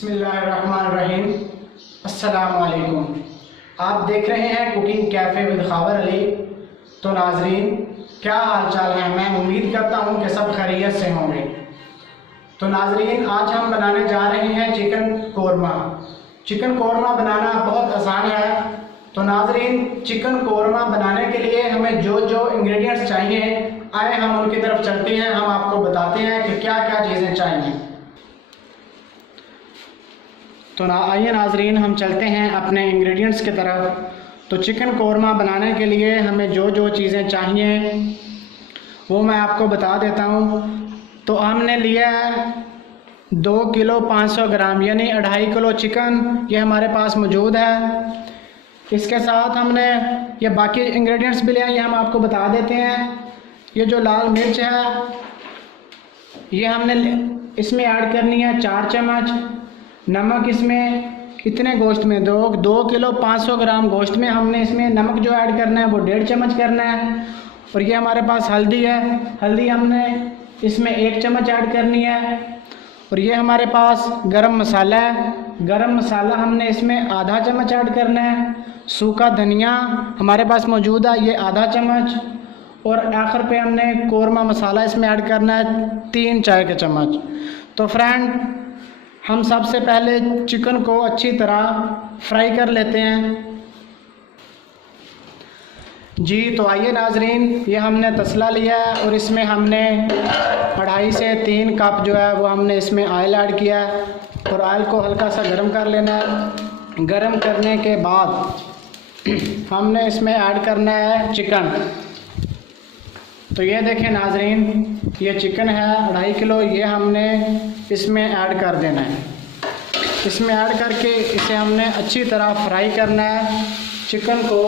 बिस्मिल्लाहिर्रहमानिर्रहीम। अस्सलाम वालेकुम। आप देख रहे हैं cooking cafe with Khawar Ali. तो नाजरीन, क्या हाल चाल है? मैं उम्मीद करता हूँ कि सब खैरियत से होंगे। तो नाजरीन, आज हम बनाने जा रहे हैं चिकन कौरमा। चिकन कौरमा बनाना बहुत आसान है। तो नाजरीन, चिकन कौरमा बनाने के लिए हमें जो जो इंग्रेडिएंट्स चाहिए, आए हम उनकी तरफ चलते हैं। हम आपको बताते हैं कि क्या क्या चीज़ें चाहिए। तो आइए नाजरीन, हम चलते हैं अपने इंग्रेडिएंट्स की तरफ। तो चिकन कौरमा बनाने के लिए हमें जो जो चीज़ें चाहिए वो मैं आपको बता देता हूँ। तो हमने लिया है 2 किलो 500 ग्राम यानी 2.5 किलो चिकन, ये हमारे पास मौजूद है। इसके साथ हमने ये बाकी इंग्रेडिएंट्स भी लिया, ये हम आपको बता देते हैं। ये जो लाल मिर्च है ये हमने इसमें ऐड करनी है 4 चम्मच। नमक इसमें कितने गोश्त में 2 किलो 500 ग्राम गोश्त में हमने इसमें नमक जो ऐड करना है वो 1.5 चम्मच करना है। और ये हमारे पास हल्दी है, हल्दी हमने इसमें 1 चम्मच ऐड करनी है। और ये हमारे पास गरम मसाला है, गरम मसाला हमने इसमें आधा चम्मच ऐड करना है। सूखा धनिया हमारे पास मौजूद है, ये आधा चम्मच। और आखिर पे हमने कौरमा मसाला इसमें ऐड करना है 3 चाय के चम्मच। तो फ्रेंड, हम सबसे पहले चिकन को अच्छी तरह फ्राई कर लेते हैं जी। तो आइए नाजरीन, ये हमने तसला लिया है और इसमें हमने 2.5 से 3 कप जो है वो हमने इसमें ऑयल ऐड किया है। और ऑयल को हल्का सा गर्म कर लेना है। गर्म करने के बाद हमने इसमें ऐड करना है चिकन। तो ये देखें नाजरीन, ये चिकन है 2.5 किलो, ये हमने इसमें ऐड कर देना है। इसमें ऐड करके इसे हमने अच्छी तरह फ्राई करना है चिकन को।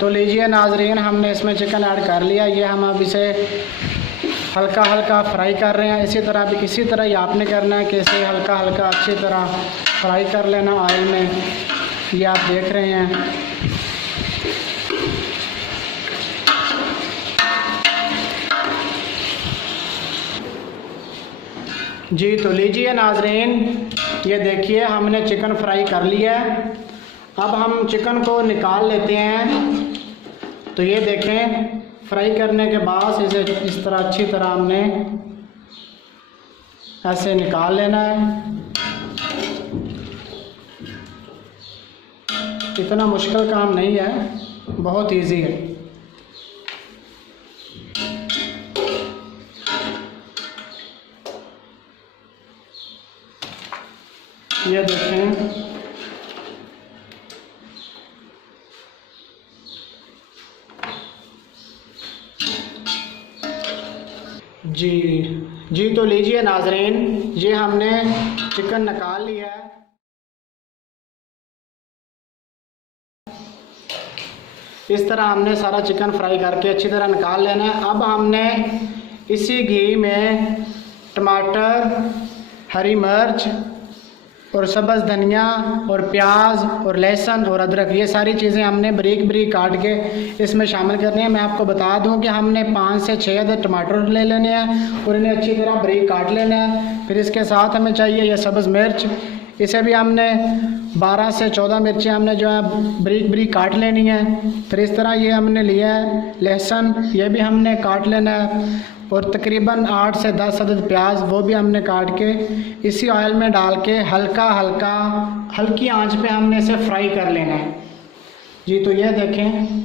तो लीजिए नाजरीन, हमने इसमें चिकन ऐड कर लिया। ये हम अब इसे हल्का हल्का फ्राई कर रहे हैं। इसी तरह ही आपने करना है कि इसे हल्का हल्का अच्छी तरह फ्राई कर लेना ऑयल में। ये आप देख रहे हैं। जी तो लीजिए नाजरीन, ये देखिए हमने चिकन फ्राई कर लिया है। अब हम चिकन को निकाल लेते हैं। तो ये देखें, फ्राई करने के बाद इसे इस तरह अच्छी तरह हमने ऐसे निकाल लेना है। इतना मुश्किल काम नहीं है, बहुत इजी है। ये देखें, जी तो लीजिए नाजरीन, ये हमने चिकन निकाल लिया है। इस तरह हमने सारा चिकन फ्राई करके अच्छी तरह निकाल लेना है। अब हमने इसी घी में टमाटर, हरी मिर्च और सब्ज़ धनिया और प्याज और लहसुन और अदरक, ये सारी चीज़ें हमने बारीक बारीक काट के इसमें शामिल करनी है। मैं आपको बता दूं कि हमने 5 से 6 अदद टमाटर ले लेने हैं और इन्हें अच्छी तरह बारीक काट लेना है। फिर इसके साथ हमें चाहिए यह सब्ज़ मिर्च, इसे भी हमने 12 से 14 मिर्चें हमने जो है बारीक बारीक काट लेनी है। फिर इस तरह ये हमने लिया है लहसुन, ये भी हमने काट लेना है। और तकरीबन 8 से 10 अदद प्याज, वो भी हमने काट के इसी ऑयल में डाल के हल्की आंच पे हमने इसे फ्राई कर लेना है जी। तो ये देखें,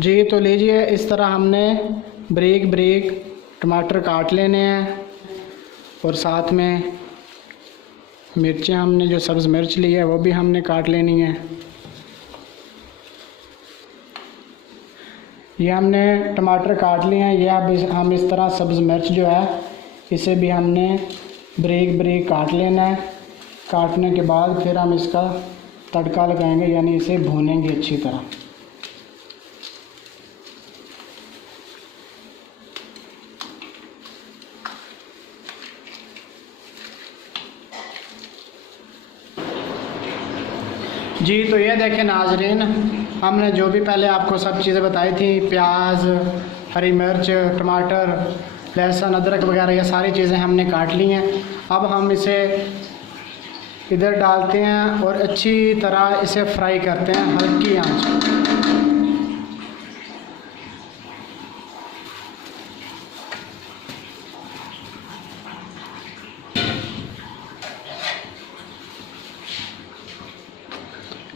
जी तो लीजिए, इस तरह हमने बारीक बारीक टमाटर काट लेने हैं और साथ में मिर्चें हमने जो सब्ज़ मिर्च ली है वो भी हमने काट लेनी है। ये हमने टमाटर काट लिए हैं। ये अब हम इस तरह सब्ज़ मिर्च जो है इसे भी हमने बारीक बारीक काट लेना है। काटने के बाद फिर हम इसका तड़का लगाएंगे, यानी इसे भूनेंगे अच्छी तरह। जी तो ये देखें नाजरीन, हमने जो भी पहले आपको सब चीज़ें बताई थी, प्याज, हरी मिर्च, टमाटर, लहसुन, अदरक वगैरह, ये सारी चीज़ें हमने काट ली हैं। अब हम इसे इधर डालते हैं और अच्छी तरह इसे फ्राई करते हैं हल्की आंच पर।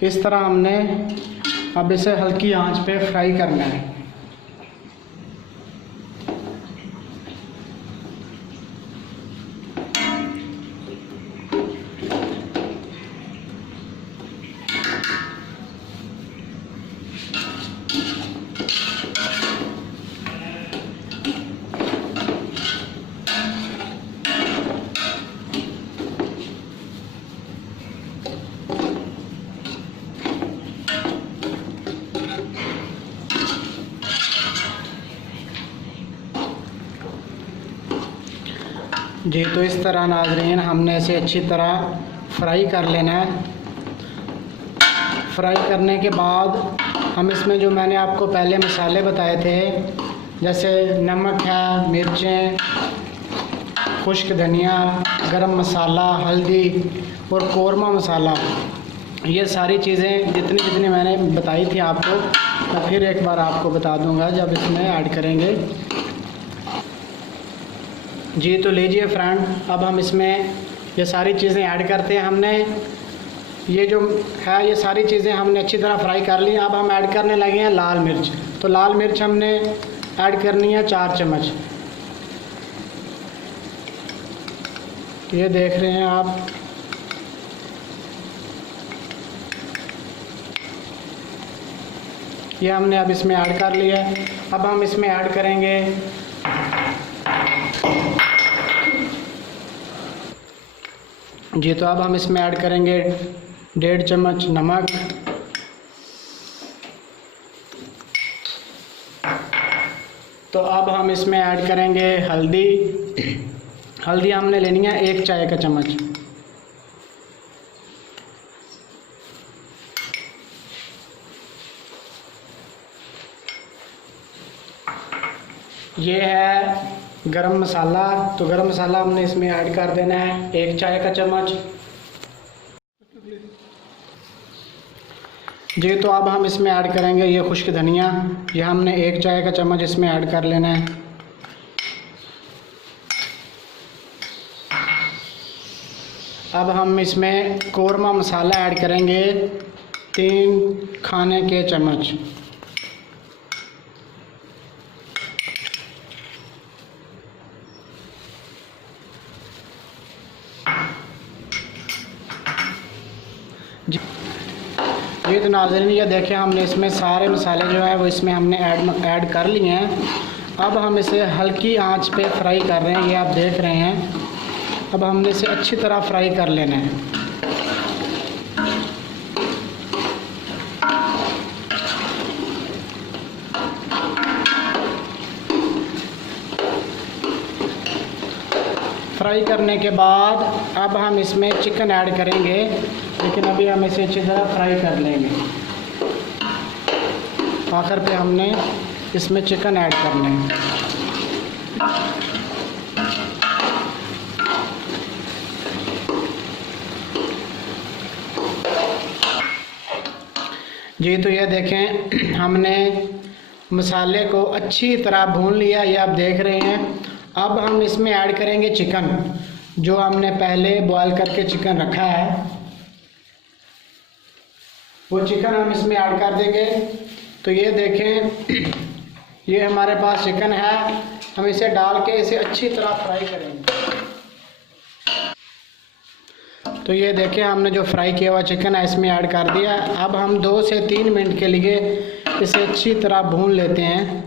इस तरह हमने अब इसे हल्की आंच पे फ्राई करना है। जी तो इस तरह नाजरीन हमने इसे अच्छी तरह फ्राई कर लेना है। फ्राई करने के बाद हम इसमें जो मैंने आपको पहले मसाले बताए थे, जैसे नमक है, मिर्चें, खुश्क धनिया, गरम मसाला, हल्दी और कौरमा मसाला, ये सारी चीज़ें जितनी जितनी मैंने बताई थी आपको, मैं फिर एक बार आपको बता दूंगा जब इसमें ऐड करेंगे। जी तो लीजिए फ्रेंड, अब हम इसमें ये सारी चीज़ें ऐड करते हैं। हमने ये जो है ये सारी चीज़ें हमने अच्छी तरह फ्राई कर ली। अब हम ऐड करने लगे हैं लाल मिर्च। तो लाल मिर्च हमने ऐड करनी है 4 चम्मच। ये देख रहे हैं आप, ये हमने अब इसमें ऐड कर लिया है। अब हम इसमें ऐड करेंगे जी, तो अब हम इसमें ऐड करेंगे 1.5 चम्मच नमक, तो अब हम इसमें ऐड करेंगे हल्दी। हल्दी हमने लेनी है 1 चाय का चम्मच। ये है गरम मसाला, तो गरम मसाला हमने इसमें ऐड कर देना है 1 चाय का चम्मच। जी तो अब हम इसमें ऐड करेंगे ये खुश्क धनिया, ये हमने 1 चाय का चम्मच इसमें ऐड कर लेना है। अब हम इसमें कौरमा मसाला ऐड करेंगे 3 खाने के चम्मच। जी तो नाज़रीन, ये देखें हमने इसमें सारे मसाले जो है वो इसमें हमने ऐड कर लिए हैं। अब हम इसे हल्की आंच पे फ्राई कर रहे हैं, ये आप देख रहे हैं। अब हमने इसे अच्छी तरह फ्राई कर लेना है। फ्राई करने के बाद अब हम इसमें चिकन ऐड करेंगे, लेकिन अभी हम इसे अच्छी तरह फ्राई कर लेंगे। आखिर पे हमने इसमें चिकन ऐड करना है। जी तो ये देखें हमने मसाले को अच्छी तरह भून लिया, ये आप देख रहे हैं। अब हम इसमें ऐड करेंगे चिकन, जो हमने पहले बॉयल करके चिकन रखा है, वो चिकन हम इसमें ऐड कर देंगे। तो ये देखें ये हमारे पास चिकन है, हम इसे डाल के इसे अच्छी तरह फ्राई करेंगे। तो ये देखें हमने जो फ्राई किया हुआ चिकन है इसमें ऐड कर दिया। अब हम 2 से 3 मिनट के लिए इसे अच्छी तरह भून लेते हैं।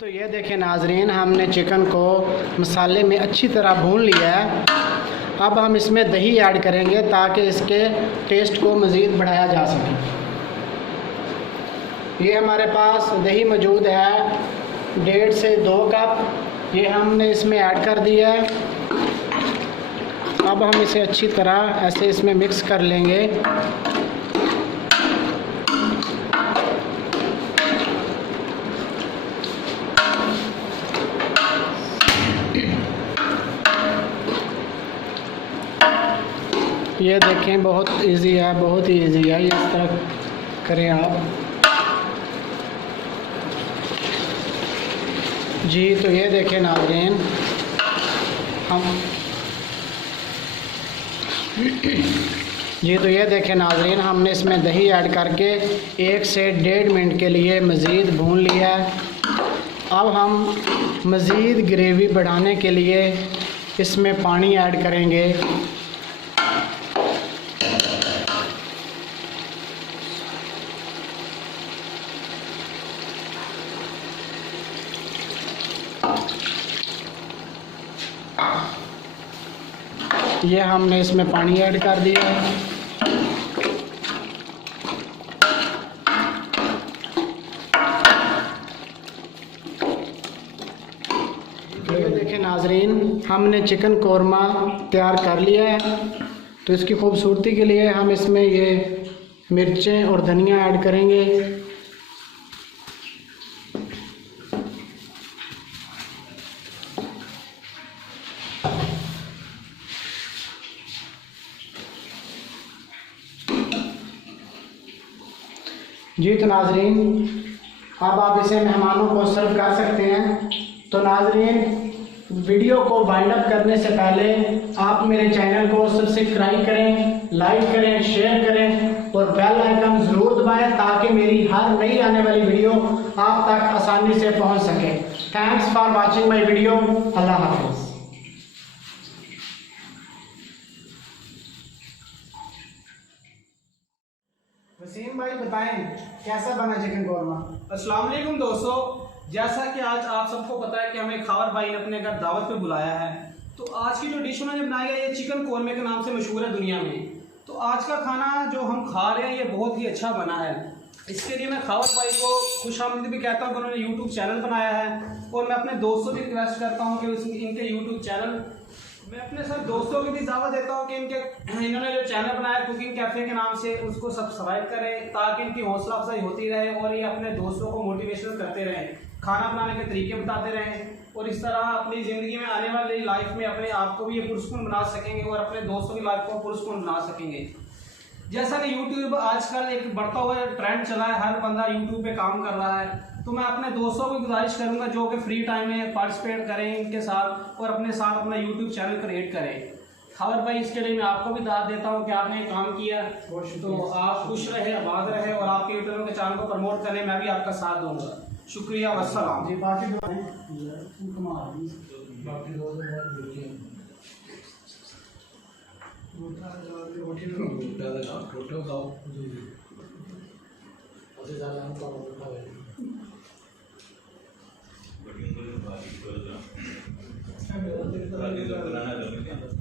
तो ये देखें नाजरीन, हमने चिकन को मसाले में अच्छी तरह भून लिया है। अब हम इसमें दही ऐड करेंगे ताकि इसके टेस्ट को मज़ीद बढ़ाया जा सके। ये हमारे पास दही मौजूद है 1.5 से 2 कप, ये हमने इसमें ऐड कर दिया है। अब हम इसे अच्छी तरह ऐसे इसमें मिक्स कर लेंगे। ये देखें बहुत इजी है, बहुत ही इजी है, इस तरह करें आप जी। तो ये देखें नाज़रीन, हम जी तो ये देखें नाज़रीन, हमने इसमें दही ऐड करके 1 से 1.5 मिनट के लिए मज़ीद भून लिया है। अब हम मज़ीद ग्रेवी बढ़ाने के लिए इसमें पानी ऐड करेंगे। ये हमने इसमें पानी ऐड कर दिया है। ये देखें नाजरीन, हमने चिकन कोरमा तैयार कर लिया है। तो इसकी खूबसूरती के लिए हम इसमें ये मिर्चें और धनिया ऐड करेंगे। जी तो नाजरीन, अब आप इसे मेहमानों को सर्व कर सकते हैं। तो नाजरीन, वीडियो को वाइंड अप करने से पहले आप मेरे चैनल को सब्सक्राइब करें, लाइक करें, शेयर करें और बेल आइकन ज़रूर दबाएं ताकि मेरी हर नई आने वाली वीडियो आप तक आसानी से पहुंच सके। Thanks for watching my video. अल्लाह हाफिज़। वसीम भाई बताएं कैसा बना चिकन कोरमा। अस्सलाम वालेकुम दोस्तों, जैसा कि आज आप सबको पता है कि हमें खावर भाई ने अपने घर दावत पे बुलाया है, तो आज की जो डिश उन्होंने बनाई है ये चिकन कोरमे के नाम से मशहूर है दुनिया में। तो आज का खाना जो हम खा रहे हैं ये बहुत ही अच्छा बना है। इसके लिए मैं खावर भाई को खुशामदीद भी कहता हूँ कि उन्होंने यूट्यूब चैनल बनाया है, और मैं अपने दोस्तों भी रिक्वेस्ट करता हूँ कि इनके यूट्यूब चैनल, मैं अपने सब दोस्तों की भी दावत देता हूँ कि इन्होंने जो चैनल बनाया कुकिंग कैफ़े के नाम से उसको सब्सक्राइब करें ताकि इनकी हौसला अफजाई होती रहे और ये अपने दोस्तों को मोटिवेशन करते रहें, खाना बनाने के तरीके बताते रहें, और इस तरह अपनी ज़िंदगी में आने वाली लाइफ में अपने आप को भी ये पुरस्कून बना सकेंगे और अपने दोस्तों की लाइफ को पुरस्कून बना सकेंगे। जैसा कि यूट्यूब आजकल एक बढ़ता हुआ ट्रेंड चला है, हर बंदा यूट्यूब पे काम कर रहा है, तो मैं अपने दोस्तों को गुजारिश करूंगा जो कि फ्री टाइम में पार्टिसिपेट करें इनके साथ और अपने साथ अपना यूट्यूब चैनल क्रिएट करें। खबर भाई, इसके लिए मैं आपको भी दाद देता हूं कि आपने काम किया, तो आप खुश रहे, आबाद रहे और आपके यूट्यूब के चैनल को प्रमोट करें। मैं भी आपका साथ दूंगा। शुक्रिया, वस्सलाम जी। बाकी बनाना